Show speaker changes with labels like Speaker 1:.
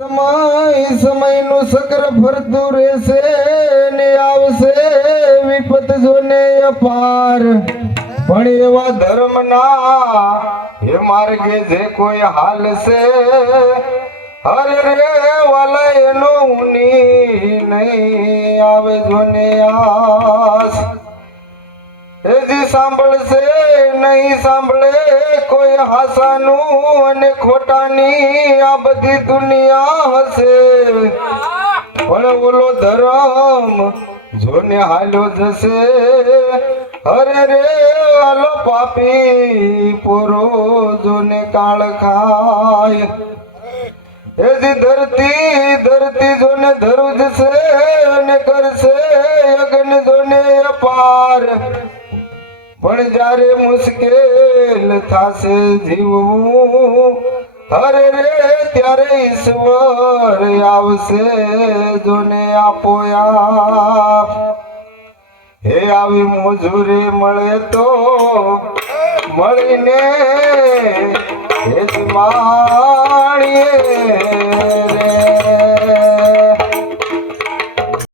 Speaker 1: સમય સમયનું સકર ફરતું રહેશે ને આવશે વિપત જોને અપાર. પણ એવા ધર્મના એ માર્ગે જે કોઈ હાલશે હર રે વાલા એનો ઉની નહીં આવે જોને આસ એજી સાંભળશે, નહીં સાંભળે હાસાનું અને ખોટાની આ બધી દુનિયા હશે. પણ ઓલો ધરમ જોને હાલ્યો જશે. અરે રે હાલો પાપી પોરો જોને કાળ ખાય. એજી ધરતી ધરતી જોને ધરું જશે અને કરશે અગન જોને અપાર. પણ જ્યારે મુશ્કેલ થશે જીવવું, અરે રે, ત્યારે ઈશ્વર આવશે જોને આપો આપ. હે આવી મજૂરી મળે તો મળીને માણીએ